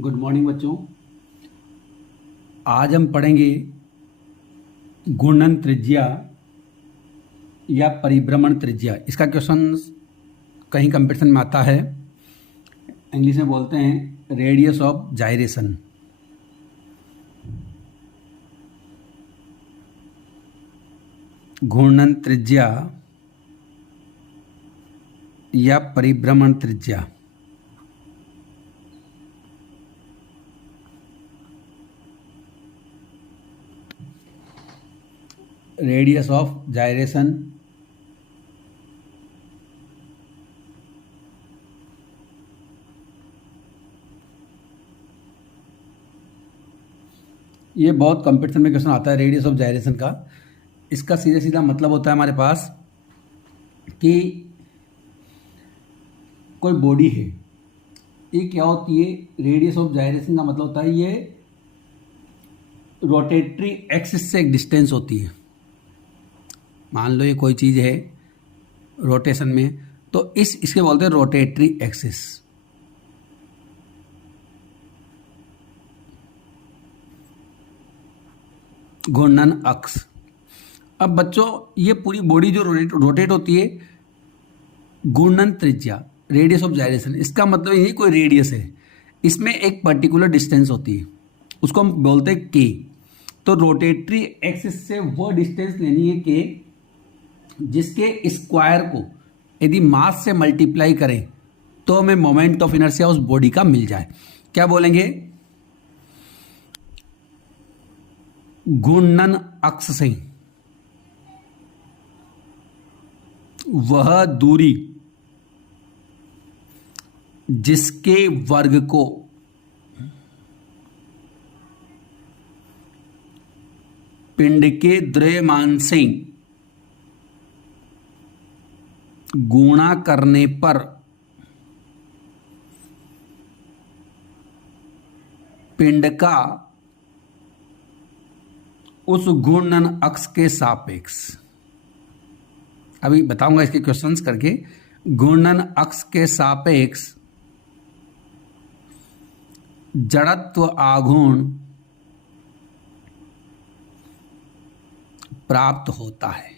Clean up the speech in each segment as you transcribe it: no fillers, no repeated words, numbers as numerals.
Good morning बच्चों। आज हम पढ़ेंगे घूर्णन त्रिज्या या परिभ्रमण त्रिज्या। इसका क्वेश्चन कहीं कंपटीशन में आता है। इंग्लिश में बोलते हैं रेडियस ऑफ जाइरेशन। घूर्णन त्रिज्या या परिभ्रमण त्रिज्या। रेडियस ऑफ जाइरेशन ये बहुत कंपटीशन में क्वेश्चन आता है। रेडियस ऑफ जाइरेशन का इसका सीधा सीधा मतलब होता है हमारे पास कि कोई बॉडी है, ये क्या होती है। रेडियस ऑफ जाइरेशन का मतलब होता है ये रोटेटरी एक्सिस से एक डिस्टेंस होती है। मान लो ये कोई चीज़ है रोटेशन में, तो इसके बोलते हैं रोटेटरी एक्सिस। घूर्णन अक्ष। अब बच्चों ये पूरी बॉडी जो रोटेट होती है, घूर्णन त्रिज्या रेडियस ऑफ जाइरेशन, इसका मतलब ये कोई रेडियस है, इसमें एक पर्टिकुलर डिस्टेंस होती है, उसको हम बोलते हैं के। तो रोटेटरी एक्सिस से वो डिस्टेंस लेनी है के जिसके स्क्वायर को यदि मास से मल्टीप्लाई करें तो हमें मोमेंट ऑफ इनर्शिया उस बॉडी का मिल जाए। क्या बोलेंगे? घूर्णन अक्ष से वह दूरी जिसके वर्ग को पिंड के द्रव्यमान से गुणा करने पर पिंड का उस घूर्णन अक्ष के सापेक्ष। अभी बताऊंगा इसके क्वेश्चंस करके। घूर्णन अक्ष के सापेक्ष जड़त्व आघूर्ण प्राप्त होता है।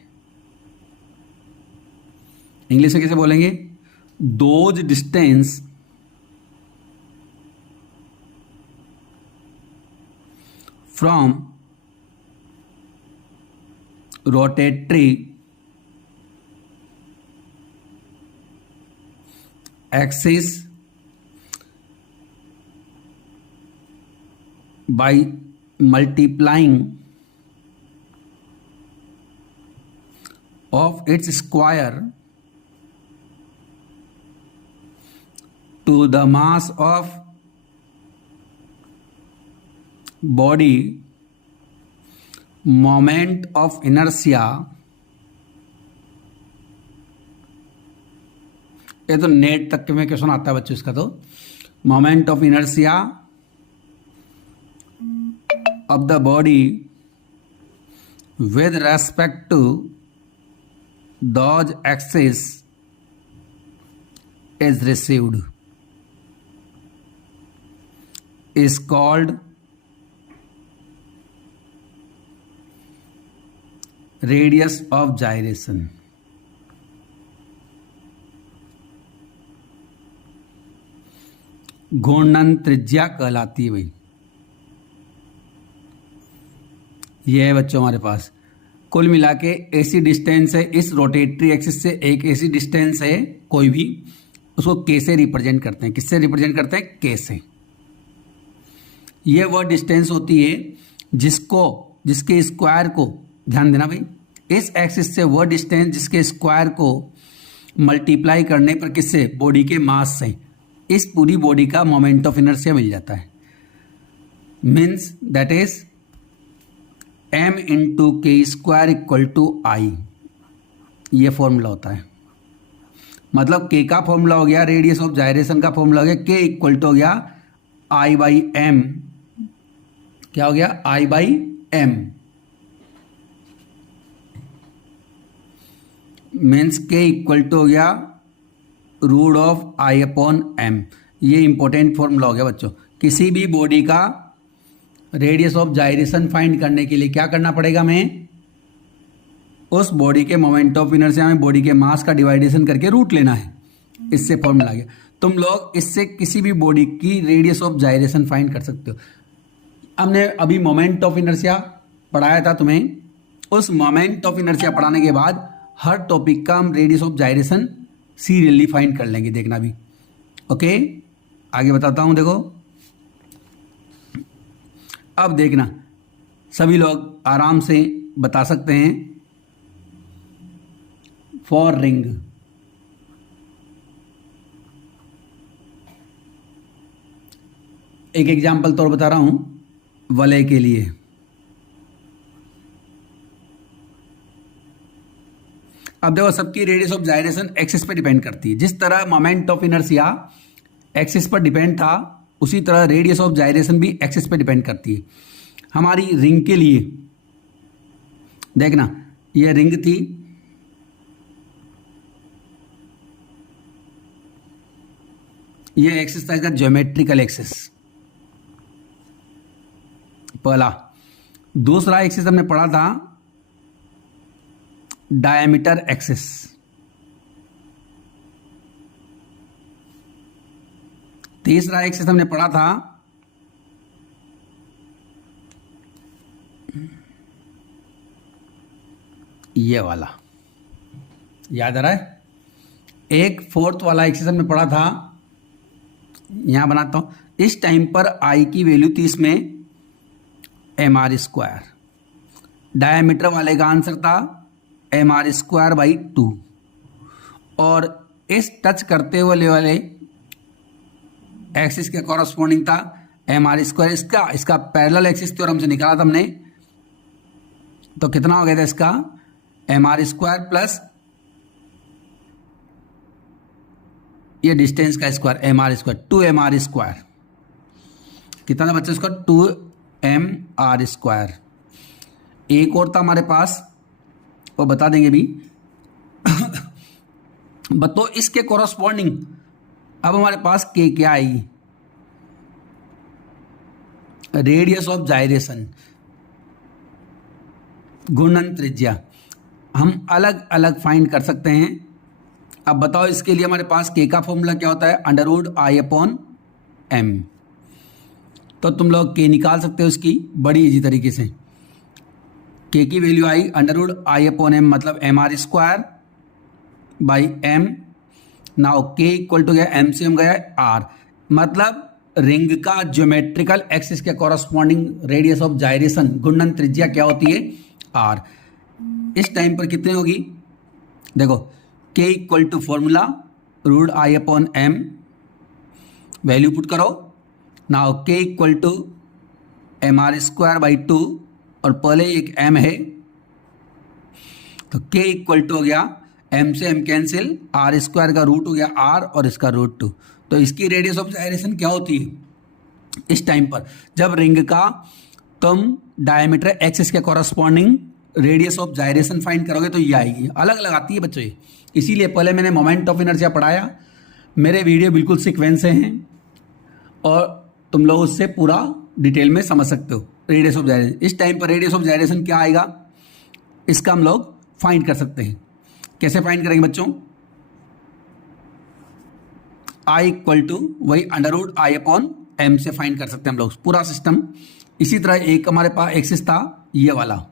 इंग्लिश में कैसे बोलेंगे? Those distance from rotary axis by multiplying of its square to the mass of body, moment of inertia। ये तो नेट तक के में क्वेश्चन आता है बच्चों इसका। तो moment of inertia of the body with respect to those axis is received is called radius of gyration। घूर्णन त्रिज्या कहलाती है भाई। ये है बच्चों हमारे पास कुल मिला के ऐसी डिस्टेंस है इस रोटेटरी एक्सिस से, एक ऐसी डिस्टेंस है कोई भी, उसको के से रिप्रेजेंट करते हैं। किससे रिप्रेजेंट करते हैं? के से। ये वह डिस्टेंस होती है जिसके स्क्वायर को, ध्यान देना भाई, इस एक्सिस से वह डिस्टेंस जिसके स्क्वायर को मल्टीप्लाई करने पर किससे? बॉडी के मास से इस पूरी बॉडी का मोमेंट ऑफ इनर्शिया मिल जाता है। Means that is m into के स्क्वायर इक्वल टू आई। ये फॉर्मूला होता है। मतलब k का फॉर्मूला हो गया, रेडियस ऑफ जाइरेशन का फॉर्मूला हो गया k इक्वल टू हो गया आई बाई एम। क्या हो गया? I by M. Means k equal to हो गया root of I upon M. ये इंपॉर्टेंट फॉर्मूला हो गया बच्चों। किसी भी बॉडी का रेडियस ऑफ जाइरेशन फाइंड करने के लिए क्या करना पड़ेगा, हमें उस बॉडी के मोमेंट ऑफ इनर्शिया में बॉडी के मास का डिवाइडेशन करके रूट लेना है। इससे फॉर्मूला आ गया। तुम लोग इससे किसी भी बॉडी की रेडियस ऑफ जाइरेशन फाइंड कर सकते हो। हमने अभी मोमेंट ऑफ इनर्शिया पढ़ाया था तुम्हें, उस मोमेंट ऑफ इनर्शिया पढ़ाने के बाद हर टॉपिक का हम रेडियस ऑफ जाइरेशन सीरियली फाइंड कर लेंगे, देखना भी। ओके, आगे बताता हूं। देखो अब देखना, सभी लोग आराम से बता सकते हैं। फॉर रिंग, एक एग्जाम्पल तौर बता रहा हूं वलय के लिए। अब देखो, सबकी रेडियस ऑफ जाइरेशन एक्सिस पे डिपेंड करती है। जिस तरह मोमेंट ऑफ इनर्शिया एक्सिस पर डिपेंड था, उसी तरह रेडियस ऑफ जाइरेशन भी एक्सिस पे डिपेंड करती है। हमारी रिंग के लिए देखना, यह रिंग थी, यह एक्सिस था इसका ज्योमेट्रिकल एक्सिस पहला। दूसरा एक्सिस हमने पढ़ा था डायमीटर एक्सिस। तीसरा एक्सिस हमने पढ़ा था ये वाला, याद आ रहा है। एक फोर्थ वाला एक्सिस हमने पढ़ा था, यहां बनाता हूं। इस टाइम पर आई की वैल्यू थी इसमें mr²। डायमीटर वाले का आंसर था mr²/2। और इस टच करते हुए वाले एक्सिस के कॉरस्पॉन्डिंग था mr²। इसका पैरेलल एक्सिस थ्योरम से निकाला था हमने, तो कितना हो गया था इसका mr² प्लस ये डिस्टेंस का स्क्वायर mr², 2mr²। कितना था बच्चे इसका 2mr²। एक और था हमारे पास, वो बता देंगे भी। बताओ इसके कॉरस्पॉन्डिंग अब हमारे पास के क्या आएगी, रेडियस ऑफ जाइरेशन घूर्णन त्रिज्या। हम अलग अलग फाइंड कर सकते हैं। अब बताओ इसके लिए हमारे पास के का फॉर्मूला क्या होता है, √I/m। तो तुम लोग के निकाल सकते हो इसकी बड़ी इजी तरीके से। के की वैल्यू आई √I/m, मतलब mr²/m। नाउ के इक्वल टू गया m से हम गया r, मतलब रिंग का ज्योमेट्रिकल एक्सिस के कॉरस्पॉन्डिंग रेडियस ऑफ जाइरेशन घूर्णन त्रिज्या क्या होती है, r। इस टाइम पर कितनी होगी, देखो k equal to formula √I/m, value put करो। Now k equal to mr²/2, और पहले एक m है, तो k इक्वल टू हो गया m से m कैंसिल, r² का रूट हो गया r और इसका √2। तो इसकी रेडियस ऑफ जाइरेशन क्या होती है इस टाइम पर, जब रिंग का तुम डायमीटर एक्सिस के कॉरस्पॉन्डिंग रेडियस ऑफ जाइरेशन फाइंड करोगे तो ये आएगी। अलग अलग आती है बच्चों ये, इसीलिए पहले मैंने मोमेंट ऑफ इनर्शिया पढ़ाया। मेरे वीडियो बिल्कुल सीक्वेंस से हैं और तुम लोग उससे पूरा डिटेल में समझ सकते हो रेडियस ऑफ जाइरेशन। इस टाइम पर रेडियस ऑफ जाइरेशन क्या आएगा, इसका हम लोग फाइंड कर सकते हैं। कैसे फाइंड करेंगे बच्चों, I इक्वल टू वही √I/m से फाइंड कर सकते हैं हम लोग पूरा सिस्टम। इसी तरह एक हमारे पास एक्सिस था ये वाला,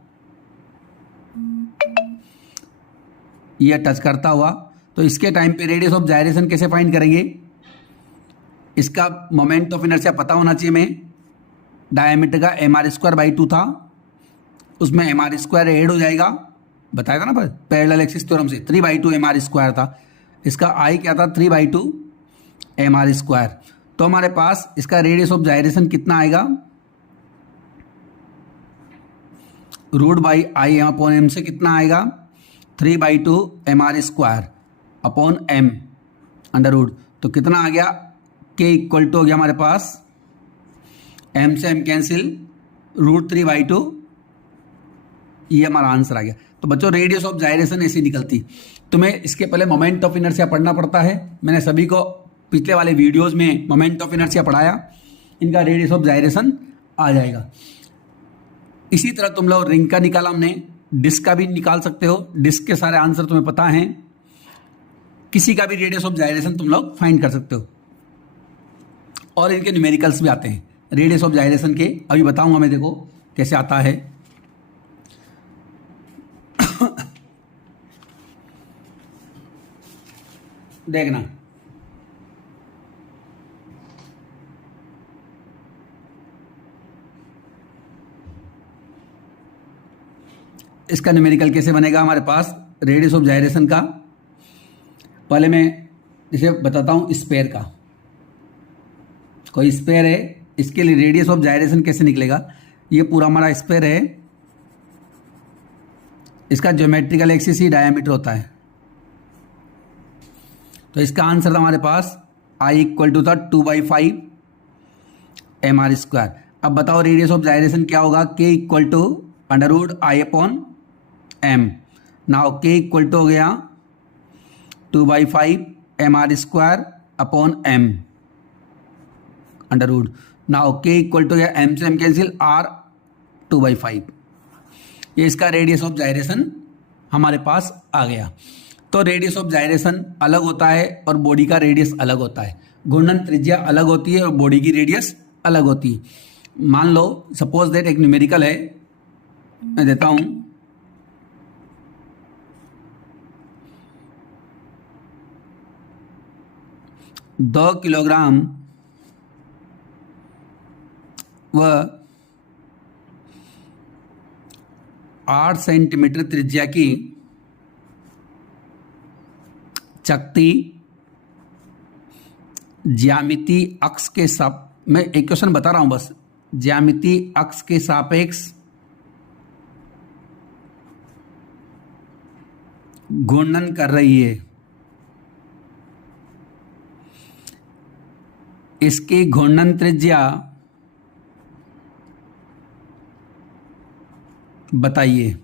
ये टच करता हुआ, तो इसके टाइम पे रेडियस ऑफ जाइरेशन कैसे फाइंड करेंगे, इसका मोमेंट ऑफ इनर्शिया पता होना चाहिए हमें। डायमीटर का mr²/2 था, उसमें mr² ऐड हो जाएगा, बताया था ना पर पैरेलल एक्सिस थ्योरम से, 3/2 mr² था। इसका I क्या था 3/2 mr²। तो हमारे पास इसका रेडियस ऑफ जाइरेशन कितना आएगा, √I/m से कितना आएगा 3/2 mr²/m √। तो कितना आ गया, k इक्वल टू हो गया हमारे पास m से m कैंसिल, √3/2, ये हमारा आंसर आ गया। तो बच्चों रेडियस ऑफ जाइरेशन ऐसी निकलती। तुम्हें इसके पहले मोमेंट ऑफ इनर्शिया पढ़ना पड़ता है। मैंने सभी को पिछले वाले वीडियोस में मोमेंट ऑफ इनर्शिया पढ़ाया। इनका रेडियस ऑफ जाइरेशन आ जाएगा। इसी तरह तुम लोग रिंग का निकाला हमने, डिस्क का भी निकाल सकते हो। डिस्क के सारे आंसर तुम्हें पता हैं, किसी का भी रेडियस ऑफ जाइरेशन तुम लोग फाइंड कर सकते हो, और इनके न्यूमेरिकल्स भी आते हैं रेडियस ऑफ जाइरेशन के। अभी बताऊंगा मैं, देखो कैसे आता है। देखना, इसका न्यूमेरिकल कैसे बनेगा हमारे पास रेडियस ऑफ जाइरेशन का। पहले मैं इसे बताता हूं स्फीयर का। कोई स्फीयर है, इसके लिए रेडियस ऑफ जाइरेशन कैसे निकलेगा। ये पूरा हमारा स्फीयर है, इसका ज्योमेट्रिकल एक्सिस ही डायमीटर होता है। तो इसका आंसर था हमारे पास I इक्वल टू था 2/5 mr²। अब बताओ रेडियस ऑफ जाइरेशन क्या होगा, K equal to √I/m। Now K equal to हो गया 2/5 mr²/m under root. Now K equal to गया m से m कैंसिल r 2/5। ये इसका रेडियस ऑफ जाइरेशन हमारे पास आ गया। तो रेडियस ऑफ जाइरेशन अलग होता है और बॉडी का रेडियस अलग होता है। घूर्णन त्रिज्या अलग होती है और बॉडी की रेडियस अलग होती है। मान लो सपोज दैट एक न्यूमेरिकल है, मैं देता हूं 2 किलोग्राम व 8 सेंटीमीटर त्रिज्या की चकती ज्यामिति अक्ष के मैं एक क्वेश्चन बता रहा हूं बस, ज्यामिति अक्ष के सापेक्ष घूर्णन कर रही है। इसकी घूर्णन त्रिज्या बताइए।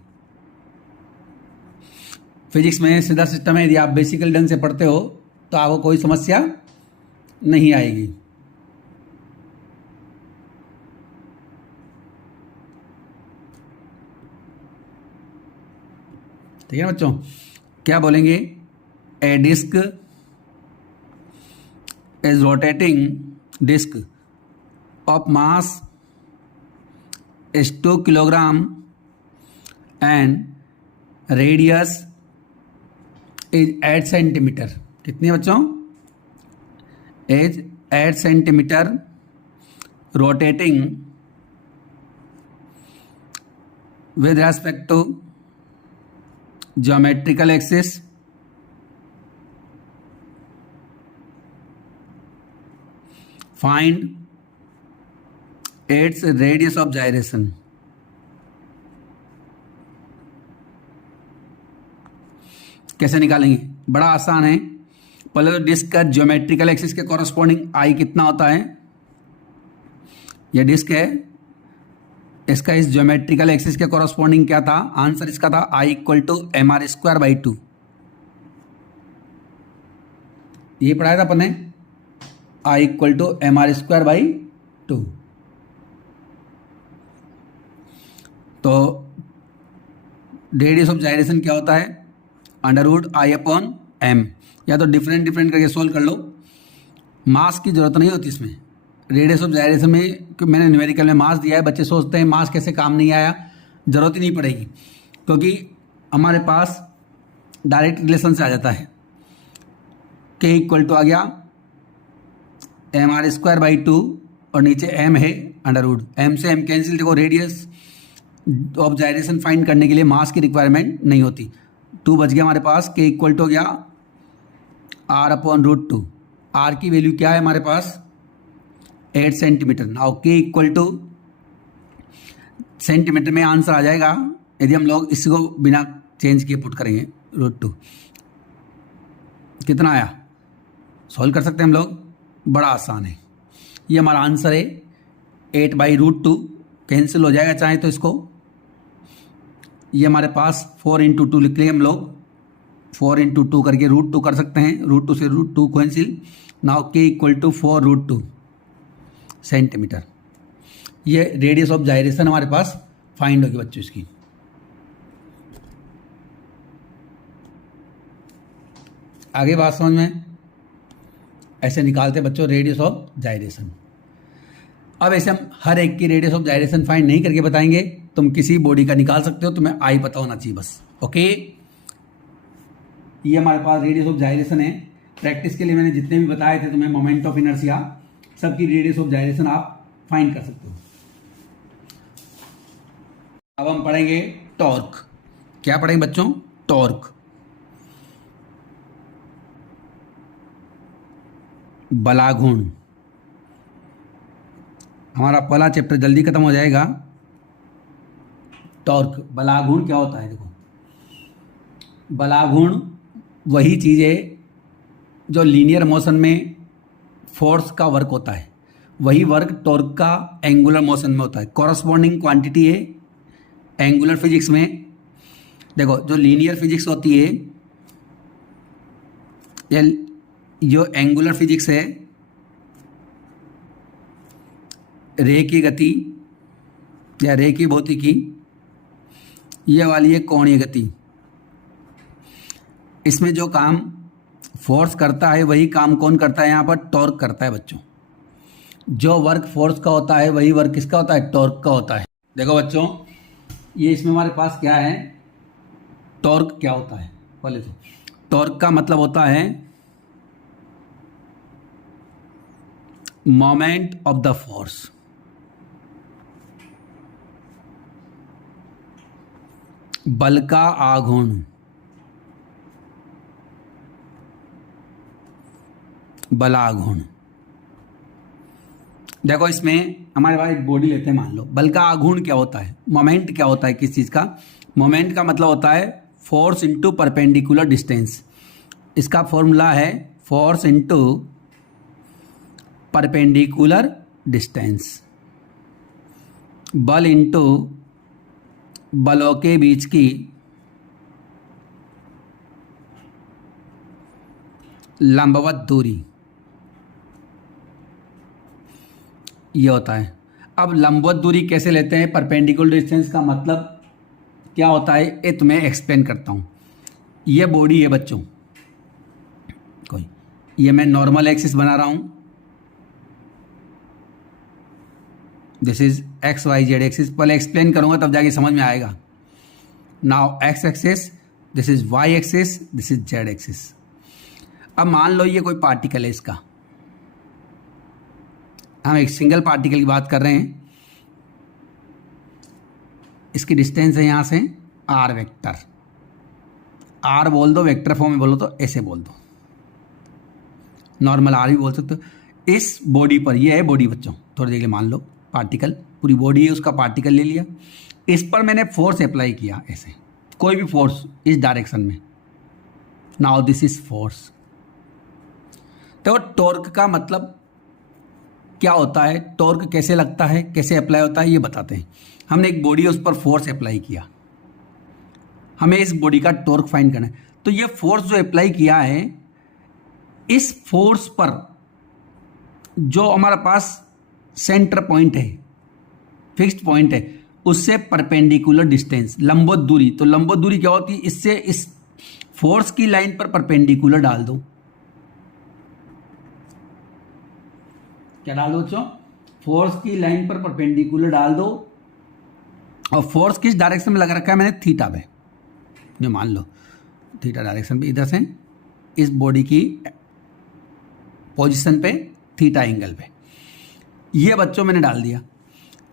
फिजिक्स में सीधा सिस्टम है, यदि आप बेसिकल ढंग से पढ़ते हो तो आपको कोई समस्या नहीं आएगी। ठीक है बच्चों, क्या बोलेंगे, a disc is rotating disc of mass is 2 kilogram and radius is 8 centimetre. कितनी बच्चों, is 8 centimetre rotating with respect to geometrical axis find its radius of gyration। कैसे निकालेंगे, बड़ा आसान है। पहले तो डिस्क का ज्योमेट्रिकल एक्सिस के कॉरस्पॉन्डिंग आई कितना होता है, यह डिस्क है, इसका इस ज्योमेट्रिकल एक्सिस के कॉरस्पॉन्डिंग क्या था, आंसर इसका था I इक्वल टू mr²/2। ये पढ़ाया था अपन ने, I इक्वल टू mr²/2। तो रेडियस ऑफ जाइरेशन क्या होता है, √I/m। या तो डिफरेंट करके सोल्व कर लो, मास की जरूरत नहीं होती इसमें। रेडियस ऑफ जाइरेशन में मैंने न्यूमेरिकल में मास दिया है, बच्चे सोचते हैं मास कैसे काम नहीं आया, जरूरत ही नहीं पड़ेगी, क्योंकि हमारे पास डायरेक्ट रिलेशन से आ जाता है। K इक्वल टू आ गया mr²/2 और नीचे m है √, m से m कैंसिल। देखो रेडियस ऑफ जाइरेशन फाइंड करने के लिए मास की रिक्वायरमेंट नहीं होती। 2 बच गया हमारे पास, K इक्वल टू हो गया r/√2। r की वैल्यू क्या है हमारे पास, 8 centimetre. Now K equal two centimetre में आंसर आ जाएगा यदि हम लोग इसको बिना चेंज किए पुट करेंगे, √2। कितना आया, सॉल्व कर सकते हैं हम लोग, बड़ा आसान है। ये हमारा आंसर है 8/√2। कैंसिल हो जाएगा चाहे तो इसको, ये हमारे पास 4 × 2 लिख लेंगे हम लोग, 4 × 2 करके √2 कर सकते हैं, √2 से √2 cancel. Now K equal to 4√2। Centimetre. ये रेडियस ऑफ जाइरेशन हमारे पास फाइंड होगी बच्चों इसकी। आगे बात समझ में, ऐसे निकालते बच्चों रेडियस ऑफ जाइरेशन। अब ऐसे हम हर एक की रेडियस ऑफ जाइरेशन फाइंड नहीं करके बताएंगे, तुम किसी बॉडी का निकाल सकते हो, तुम्हें आई पता होना चाहिए बस। ओके, ये हमारे पास रेडियस ऑफ जाइरेशन है। प्रैक्टिस के लिए मैंने जितने भी बताए थे तुम्हें, मोमेंट ऑफ इनर्शिया, सबकी रेडियस ऑफ जाइरेशन आप फाइंड कर सकते हो। अब हम पढ़ेंगे टॉर्क। क्या पढ़ेंगे बच्चों? टॉर्क। बलाघूर्ण, हमारा पहला चैप्टर जल्दी खत्म हो जाएगा। टॉर्क, बलाघूर्ण क्या होता है? देखो, बलाघूर्ण वही चीज़ है जो लीनियर मोशन में फोर्स का वर्क होता है, वही वर्क टॉर्क का एंगुलर मोशन में होता है। कॉरस्पॉन्डिंग क्वांटिटी है एंगुलर फिजिक्स में। देखो, जो लीनियर फिजिक्स होती है या जो एंगुलर फिजिक्स है, रे की गति या रे की भौतिकी, ये वाली है कोणीय गति। इसमें जो काम फोर्स करता है वही काम कौन करता है? यहाँ पर टॉर्क करता है बच्चों। जो वर्क फोर्स का होता है वही वर्क किसका होता है? टॉर्क का होता है। देखो बच्चों, ये इसमें हमारे पास क्या है? टॉर्क क्या होता है? पहले तो टॉर्क का मतलब होता है मोमेंट ऑफ द फोर्स। बल का आघूर्ण, बलाघूर्ण। देखो, इसमें हमारे पास एक बॉडी लेते हैं, मान लो। बल का आघूर्ण क्या होता है? मोमेंट क्या होता है किस चीज़ का? मोमेंट का मतलब होता है फोर्स इनटू परपेंडिकुलर डिस्टेंस। इसका फॉर्मूला है फोर्स इनटू परपेंडिकुलर डिस्टेंस। बल इनटू बलों के बीच की लंबवत दूरी, ये होता है। अब लंबवत दूरी कैसे लेते हैं? परपेंडिकुलर डिस्टेंस का मतलब क्या होता है ये तुम्हें एक्सप्लेन करता हूँ। ये बॉडी है बच्चों कोई, ये मैं नॉर्मल एक्सिस बना रहा हूँ। This is X Y Z axis. पहले एक्सप्लेन करूँगा तब जाके समझ में आएगा। Now X axis, this is Y axis, this is Z axis. अब मान लो ये कोई पार्टिकल है, इसका हम एक सिंगल पार्टिकल की बात कर रहे हैं। इसकी डिस्टेंस है यहाँ से आर वेक्टर। आर बोल दो, वेक्टर फॉर्म में बोलो तो ऐसे बोल दो, नॉर्मल आर भी बोल सकते हो। इस बॉडी पर, ये है बॉडी बच्चों, थोड़ी देर के लिए मान लो पार्टिकल, पूरी बॉडी है, उसका पार्टिकल ले लिया। इस पर मैंने फोर्स अप्लाई किया, ऐसे कोई भी फोर्स इस डायरेक्शन में। Now this is force. तो टॉर्क का मतलब क्या होता है, टॉर्क कैसे लगता है, कैसे अप्लाई होता है, ये बताते हैं। हमने एक बॉडी है, उस पर फोर्स अप्लाई किया, हमें इस बॉडी का टॉर्क फाइंड करना है। तो ये फोर्स जो अप्लाई किया है, इस फोर्स पर जो हमारे पास सेंटर पॉइंट है, फिक्स्ड पॉइंट है, उससे परपेंडिकुलर डिस्टेंस, लंबवत दूरी। तो लंबवत दूरी क्या होती है? इससे इस फोर्स की लाइन पर परपेंडिकुलर डाल दो। क्या डाल दो बच्चों? फोर्स की लाइन पर परपेंडिकुलर डाल दो। और फोर्स किस डायरेक्शन में लगा रखा है मैंने? थीटा पे। जो मान लो थीटा डायरेक्शन पे, इधर से इस बॉडी की पोजीशन पे थीटा एंगल पे, ये बच्चों मैंने डाल दिया।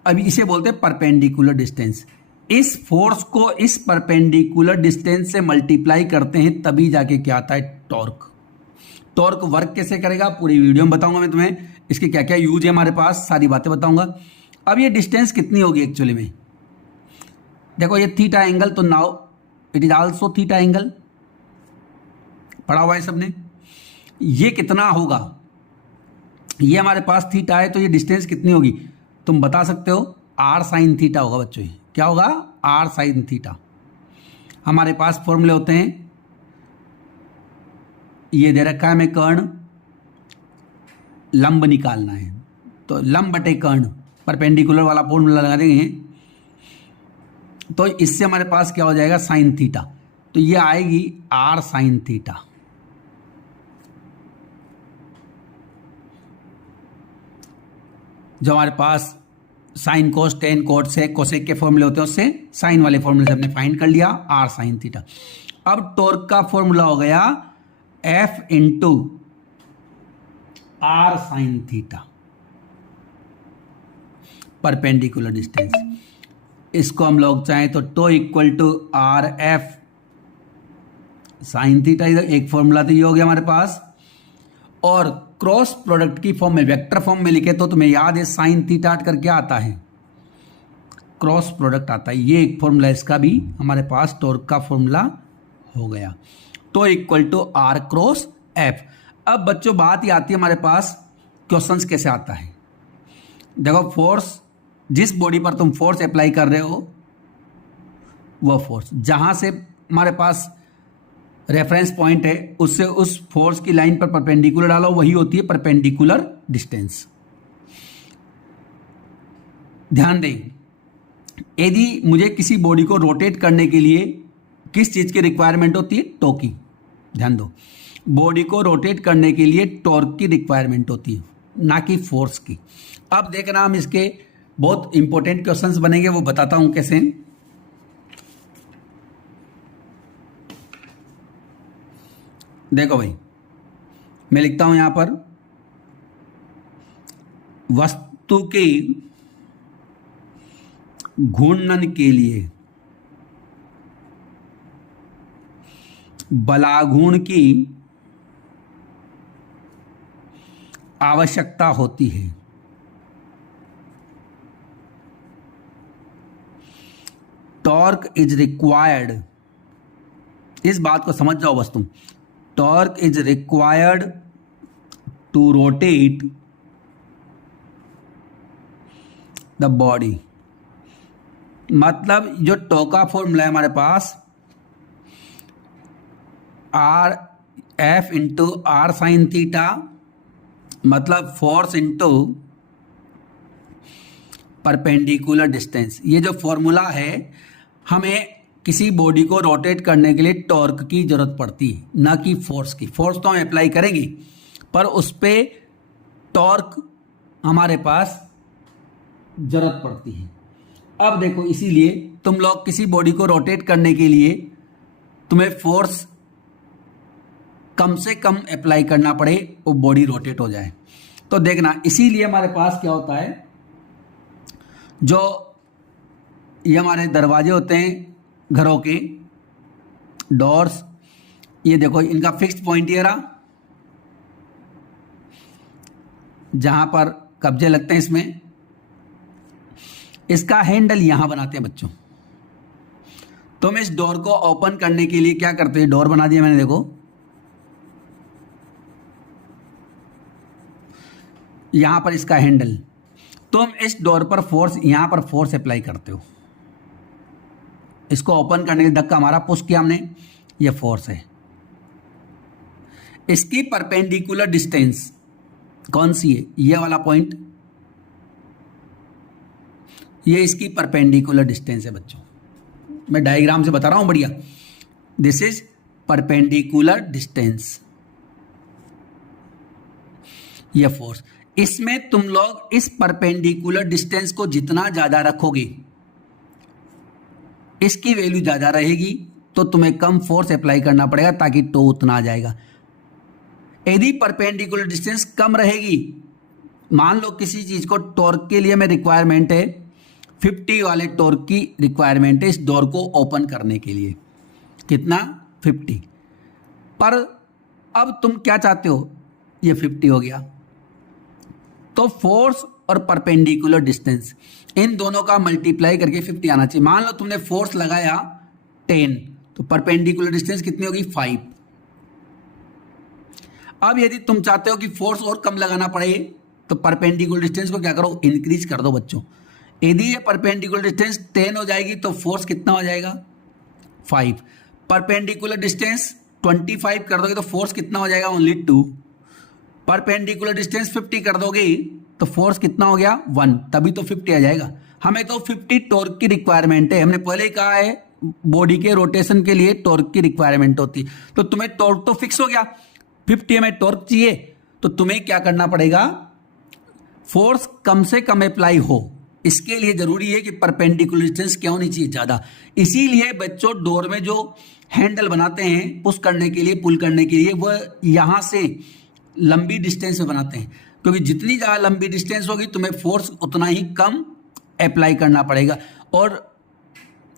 अब इसे बोलते हैं परपेंडिकुलर डिस्टेंस। इस फोर्स को इस परपेंडिकुलर डिस्टेंस से मल्टीप्लाई करते हैं, तभी जाके क्या आता है? टॉर्क। टॉर्क वर्क कैसे करेगा पूरी वीडियो में बताऊंगा मैं तुम्हें। इसके क्या क्या यूज है हमारे पास, सारी बातें बताऊंगा। अब ये डिस्टेंस कितनी होगी एक्चुअली में? देखो, ये थीटा एंगल, तो now it is also theta angle, पढ़ा हुआ है सबने। ये कितना होगा? ये हमारे पास थीटा है, तो ये डिस्टेंस कितनी होगी तुम बता सकते हो? आर साइन थीटा होगा बच्चों। ये क्या होगा? R sine theta. हमारे पास फॉर्मूले होते हैं, ये दे रखा है हमें कर्ण, लंब निकालना है, तो लंब बटे कर्ण परपेंडिकुलर वाला फॉर्मूला लगा देंगे, तो इससे हमारे पास क्या हो जाएगा साइन थीटा, तो ये आएगी r साइन थीटा। जो हमारे पास साइन कोस टेन कोट से कोसेक के फॉर्मूले होते हैं उससे साइन वाले फॉर्मूले से हमने फाइंड कर लिया r साइन थीटा। अब टॉर्क का फॉर्मूला हो गया F into r sine theta perpendicular distance. इसको हम लोग चाहें तो tau equal to R F sine theta, इधर एक फॉर्मूला तो ये हो गया हमारे पास, और क्रॉस प्रोडक्ट की फॉर्म में वेक्टर फॉर्म में लिखे तो तुम्हें याद है साइन थीटा करके आता है, क्रॉस प्रोडक्ट आता है, ये एक फॉर्मूला इसका भी हमारे पास टॉर्क का फॉर्मूला हो गया, tau equal to R cross F. अब बच्चों बात ही आती है हमारे पास क्वेश्चंस कैसे आता है। देखो फोर्स, जिस बॉडी पर तुम फोर्स अप्लाई कर रहे हो वह फोर्स, जहां से हमारे पास रेफरेंस पॉइंट है उससे उस फोर्स की लाइन पर परपेंडिकुलर डालो, वही होती है परपेंडिकुलर डिस्टेंस। ध्यान दें, यदि मुझे किसी बॉडी को रोटेट करने के लिए किस चीज की रिक्वायरमेंट होती है, टॉर्क की। ध्यान दो, बॉडी को रोटेट करने के लिए टॉर्क की रिक्वायरमेंट होती है, ना कि फोर्स की। अब देखना, हम इसके बहुत इंपॉर्टेंट क्वेश्चंस बनेंगे, वो बताता हूं कैसे। देखो भाई, मैं लिखता हूं यहां पर वस्तु के घूर्णन के लिए बलाघूर्ण की आवश्यकता होती है। टॉर्क इज रिक्वायर्ड, इस बात को समझ जाओ बस तुम, torque is required to rotate the body. मतलब जो टॉर्क का फॉर्मूला है हमारे पास R F into R sine theta, मतलब फोर्स इंटू परपेंडिकुलर डिस्टेंस। ये जो फॉर्मूला है, हमें किसी बॉडी को रोटेट करने के लिए टॉर्क की जरूरत पड़ती है, ना कि फोर्स की। फोर्स तो हम अप्लाई करेंगे पर उस पर टॉर्क हमारे पास जरूरत पड़ती है। अब देखो, इसीलिए तुम लोग किसी बॉडी को रोटेट करने के लिए तुम्हें फोर्स कम से कम अप्लाई करना पड़े, वो बॉडी रोटेट हो जाए। तो देखना, इसीलिए हमारे पास क्या होता है, जो ये हमारे दरवाजे होते हैं घरों के, डोर्स, ये देखो इनका फिक्स्ड पॉइंट ये रहा, जहां पर कब्जे लगते हैं इसमें, इसका हैंडल यहां बनाते हैं बच्चों। तो मैं इस डोर को ओपन करने के लिए क्या करते हैं, डोर बना दिया मैंने, देखो यहां पर इसका हैंडल, तुम इस डोर पर फोर्स, यहां पर फोर्स अप्लाई करते हो, इसको ओपन करने के लिए धक्का हमारा पुश किया हमने, ये फोर्स है। इसकी परपेंडिकुलर डिस्टेंस कौन सी है, ये वाला पॉइंट, ये इसकी परपेंडिकुलर डिस्टेंस है बच्चों। मैं डायग्राम से बता रहा हूं बढ़िया, दिस इज परपेंडिकुलर डिस्टेंस, ये फोर्स। इसमें तुम लोग इस परपेंडिकुलर डिस्टेंस को जितना ज्यादा रखोगे, इसकी वैल्यू ज्यादा रहेगी, तो तुम्हें कम फोर्स अप्लाई करना पड़ेगा ताकि टो उतना आ जाएगा। यदि परपेंडिकुलर डिस्टेंस कम रहेगी, मान लो किसी चीज को टॉर्क के लिए में रिक्वायरमेंट है 50 वाले टॉर्क की रिक्वायरमेंट है इस डोर को ओपन करने के लिए, कितना 50, पर अब तुम क्या चाहते हो, ये 50 हो गया, तो फोर्स और परपेंडिकुलर डिस्टेंस इन दोनों का मल्टीप्लाई करके 50 आना चाहिए। मान लो तुमने फोर्स लगाया 10, तो परपेंडिकुलर डिस्टेंस कितनी होगी 5। अब यदि तुम चाहते हो कि फोर्स और कम लगाना पड़े, तो परपेंडिकुलर डिस्टेंस को क्या करो, इंक्रीज कर दो बच्चों। यदि ये परपेंडिकुलर डिस्टेंस 10 हो जाएगी तो फोर्स कितना हो जाएगा 5। परपेंडिकुलर डिस्टेंस 25 कर दोगे तो फोर्स कितना हो जाएगा ओनली 2। परपेंडिकुलर डिस्टेंस 50 कर दोगे तो फोर्स कितना हो गया 1, तभी तो 50 आ जाएगा। हमें तो 50 टॉर्क की रिक्वायरमेंट है, हमने पहले ही कहा है बॉडी के रोटेशन के लिए टॉर्क की रिक्वायरमेंट होती है। तो तुम्हें टॉर्क तो फिक्स हो गया, 50 हमें टॉर्क चाहिए, तो तुम्हें क्या करना पड़ेगा, फोर्स कम से कम अप्लाई हो। इसके लिए जरूरी है कि परपेंडिकुलर डिस्टेंस क्या होनी चाहिए, ज्यादा। इसीलिए बच्चों डोर में जो हैंडल बनाते हैं पुश करने के लिए, पुल करने के लिए, वह यहां से लंबी डिस्टेंस में बनाते हैं, क्योंकि जितनी ज्यादा लंबी डिस्टेंस होगी तुम्हें फोर्स उतना ही कम अप्लाई करना पड़ेगा और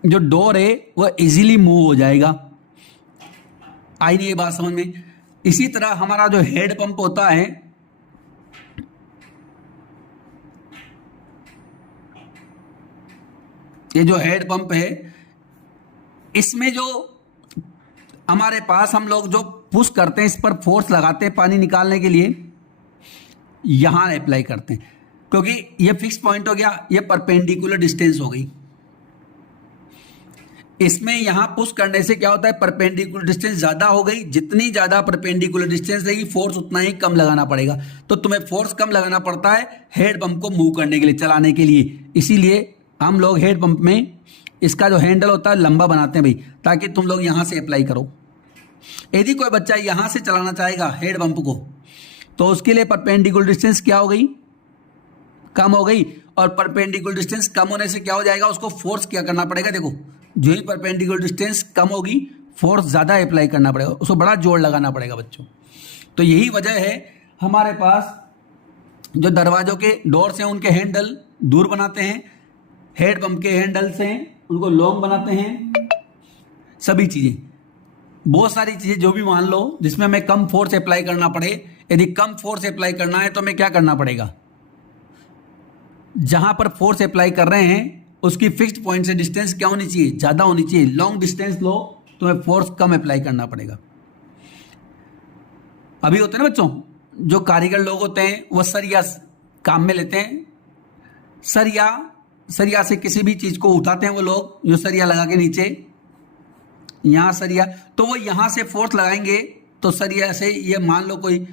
जो डोर है वह इजीली मूव हो जाएगा। आई नहीं ये बात समझ में। इसी तरह हमारा जो हेड पंप होता है, ये जो हेड पंप है, इसमें जो हमारे पास हम लोग जो पुश करते हैं, इस पर फोर्स लगाते हैं पानी निकालने के लिए, यहां अप्लाई करते हैं, क्योंकि ये फिक्स पॉइंट हो गया, ये परपेंडिकुलर डिस्टेंस हो गई। इसमें यहां पुश करने से क्या होता है, परपेंडिकुलर डिस्टेंस ज्यादा हो गई। जितनी ज्यादा परपेंडिकुलर डिस्टेंस रहेगी फोर्स उतना ही कम लगाना पड़ेगा। तो तुम्हें फोर्स कम लगाना पड़ता है हेड पंप को मूव करने के लिए, चलाने के लिए। इसीलिए हम लोग हेड पंप में इसका जो हैंडल होता है लंबा बनाते हैं भाई, ताकि तुम लोग यहां से अप्लाई करो। यदि कोई बच्चा यहां से चलाना चाहेगा हेड पंप को, तो उसके लिए परपेंडिकुलर डिस्टेंस क्या हो गई, कम हो गई। और परपेंडिकुलर डिस्टेंस कम होने से क्या हो जाएगा, उसको फोर्स क्या करना पड़ेगा, देखो जो ही परपेंडिकुलर डिस्टेंस कम होगी फोर्स ज्यादा अप्लाई करना पड़ेगा, उसको बड़ा जोर लगाना पड़ेगा बच्चों। तो यही वजह है हमारे पास जो दरवाजों के डोर्स हैं उनके हैंडल दूर बनाते हैं, हेड पंप के हैंडल से उनको लॉन्ग बनाते हैं। सभी चीजें, बहुत सारी चीजें जो भी मान लो जिसमें हमें कम फोर्स अप्लाई करना पड़े, यदि कम फोर्स अप्लाई करना है तो हमें क्या करना पड़ेगा, जहां पर फोर्स अप्लाई कर रहे हैं उसकी फिक्स्ड पॉइंट से डिस्टेंस क्या होनी चाहिए, ज्यादा होनी चाहिए। लॉन्ग डिस्टेंस लो तुम्हें फोर्स कम अप्लाई करना पड़ेगा। अभी होते हैं ना बच्चों, जो कारीगर लोग होते हैं वह सरिया काम में लेते हैं, सरिया से किसी भी चीज को उठाते हैं वो लोग, जो सरिया लगा के नीचे, यहां सरिया, तो वो यहां से फोर्स लगाएंगे तो सरिया से, ये मान लो कोई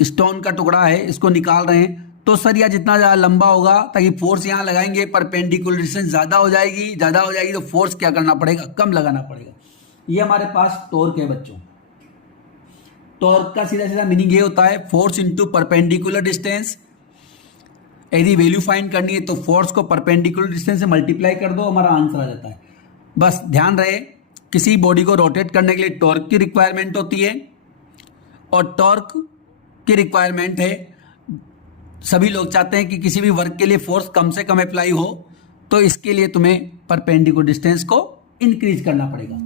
स्टोन का टुकड़ा है, इसको निकाल रहे हैं, तो सरिया जितना ज्यादा लंबा होगा ताकि फोर्स यहां लगाएंगे, परपेंडिकुलर डिस्टेंस ज्यादा हो जाएगी तो फोर्स क्या करना पड़ेगा, कम लगाना पड़ेगा। ये हमारे पास टॉर्क है बच्चों। टॉर्क का सीधा सीधा मीनिंग ये होता है फोर्स इनटू परपेंडिकुलर डिस्टेंस। यदि वैल्यू फाइंड करनी है तो फोर्स को परपेंडिकुलर डिस्टेंस से मल्टीप्लाई कर दो, हमारा आंसर आ जाता है। बस ध्यान रहे, किसी बॉडी को रोटेट करने के लिए टॉर्क की रिक्वायरमेंट होती है, और टॉर्क की रिक्वायरमेंट है, सभी लोग चाहते हैं कि किसी भी वर्क के लिए फोर्स कम से कम अप्लाई हो, तो इसके लिए तुम्हें परपेंडिकुलर डिस्टेंस को इंक्रीज करना पड़ेगा।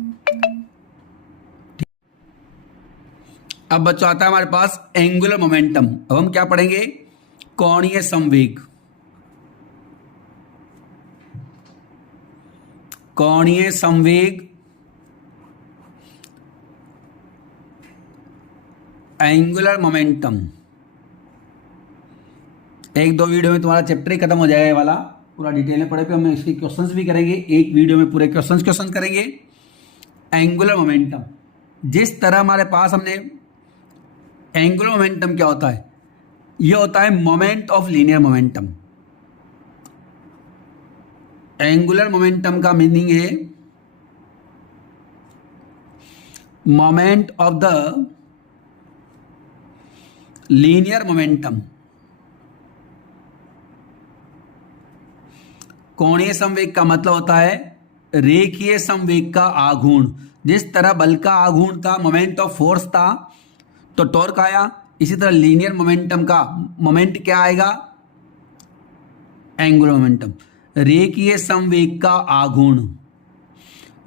अब बच्चों आता है हमारे पास एंगुलर मोमेंटम। अब हम क्या पढ़ेंगे, कोणीय संवेग। कोणीय संवेग, एंगुलर मोमेंटम। एक दो वीडियो में तुम्हारा चैप्टर ही खत्म हो जाएगा, ये वाला पूरा डिटेल में पढ़े पे हम इसके क्वेश्चंस भी करेंगे, एक वीडियो में पूरे क्वेश्चन करेंगे। एंगुलर मोमेंटम, जिस तरह हमारे पास हमने एंगुलर मोमेंटम क्या होता है, यह होता है moment of linear momentum. Angular momentum का मीनिंग है moment of the linear momentum. कोणीय संवेग का मतलब होता है रेखीय संवेग का आघूर्ण। जिस तरह बल का आघूर्ण था, मोमेंट ऑफ फोर्स था, तो टॉर्क आया, इसी तरह लीनियर मोमेंटम का मोमेंट क्या आएगा, एंगुलर मोमेंटम। रेखीय संवेग का आघूर्ण,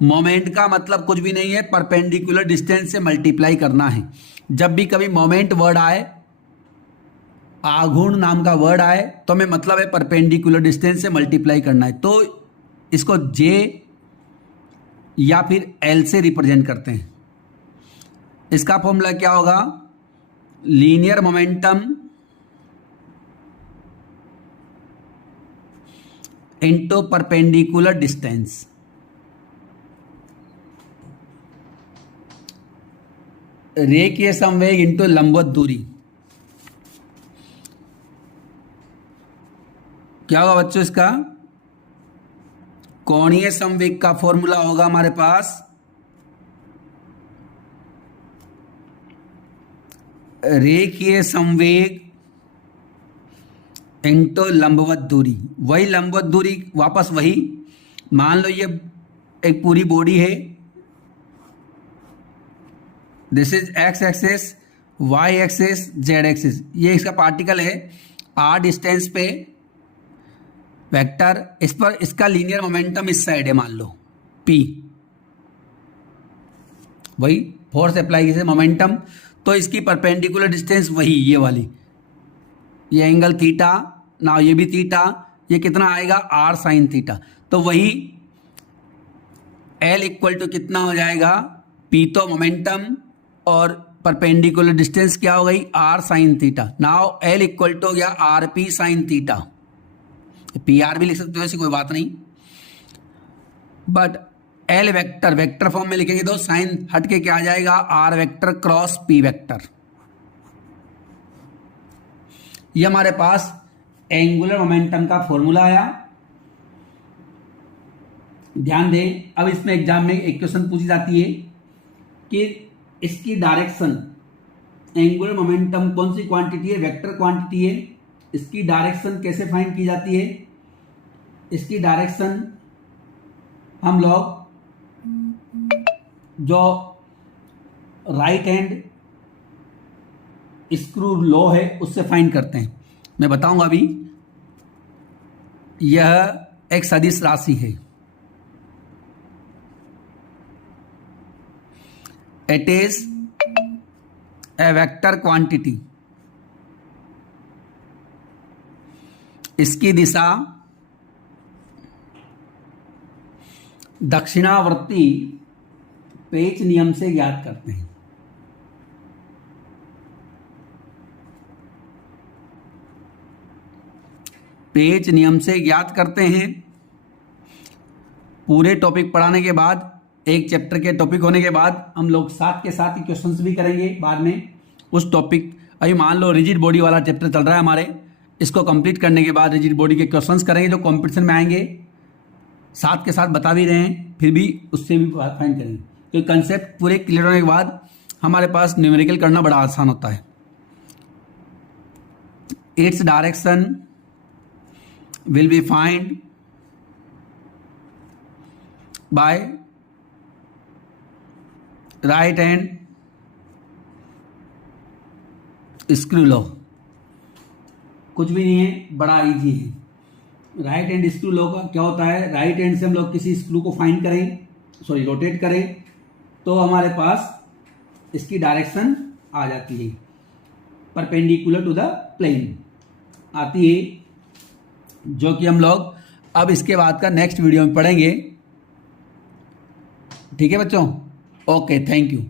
मोमेंट का मतलब कुछ भी नहीं है, परपेंडिकुलर डिस्टेंस से मल्टीप्लाई करना है। जब भी कभी मोमेंट वर्ड आए, आघूर्ण नाम का वर्ड आए, तो हमें मतलब है परपेंडिकुलर डिस्टेंस से मल्टीप्लाई करना है। तो इसको जे या फिर एल से रिप्रेजेंट करते हैं। इसका फॉर्मूला क्या होगा, linear momentum into perpendicular distance. रेखीय संवेग इंटू लंबवत दूरी। क्या होगा बच्चों इसका? कोणीय संवेग का फॉर्मूला होगा हमारे पास रेखीय संवेग इंटू लंबवत दूरी। वही लंबवत दूरी वापस वही, मान लो ये एक पूरी बॉडी है, this is X axis, Y axis, Z axis, ये इसका पार्टिकल है। आर डिस्टेंस पे वेक्टर, इस पर इसका लीनियर मोमेंटम इस साइड है, मान लो पी, वही फोर्स अप्लाई किसे मोमेंटम, तो इसकी परपेंडिकुलर डिस्टेंस वही ये वाली, ये एंगल थीटा ना, ये भी थीटा, ये कितना आएगा आर साइन थीटा, तो वही एल इक्वल टू कितना हो जाएगा, पी तो मोमेंटम और परपेंडिकुलर डिस्टेंस क्या हो गई R sine theta. Now L equal to हो गया R P sine theta, P R भी लिख सकते हो, ऐसी कोई बात नहीं, but L vector vector form में लिखेंगे तो साइन हट के क्या आ जाएगा R vector cross P vector. ये हमारे पास एंगुलर मोमेंटम का फॉर्मूला आया। ध्यान दें, अब इसमें एग्जाम में एक क्वेश्चन पूछी जाती है कि इसकी डायरेक्शन, एंगुलर मोमेंटम कौन सी क्वांटिटी है, वेक्टर क्वांटिटी है, इसकी डायरेक्शन कैसे फाइंड की जाती है? इसकी डायरेक्शन हम लोग जो राइट हैंड स्क्रू लॉ है उससे फाइंड करते हैं। मैं बताऊंगा अभी। यह एक सदिश राशि है, it is a vector quantity, इसकी दिशा दक्षिणावर्ती पेच नियम से ज्ञात करते हैं। पेच नियम से ज्ञात करते हैं। पूरे टॉपिक पढ़ाने के बाद, एक चैप्टर के टॉपिक होने के बाद हम लोग साथ के साथ ही क्वेश्चंस भी करेंगे बाद में उस टॉपिक। अभी मान लो रिजिड बॉडी वाला चैप्टर चल रहा है हमारे, इसको कंप्लीट करने के बाद रिजिड बॉडी के क्वेश्चंस करेंगे जो कंपटीशन में आएंगे, साथ के साथ बता भी रहे हैं, फिर भी उससे भी फाइंड करेंगे। तो कंसेप्ट पूरे क्लियर होने के बाद हमारे पास न्यूमेरिकल करना बड़ा आसान होता है। Its direction will be find by right hand screw law. कुछ भी नहीं है, बड़ा इजी है। राइट हैंड स्क्रू लॉ का क्या होता है, राइट हैंड से हम लोग किसी स्क्रू को फाइंड करें, सॉरी रोटेट करें, तो हमारे पास इसकी डायरेक्शन आ जाती है परपेंडिकुलर टू द प्लेन आती है, जो कि हम लोग अब इसके बाद का नेक्स्ट वीडियो में पढ़ेंगे। ठीक है बच्चों, ओके, थैंक यू।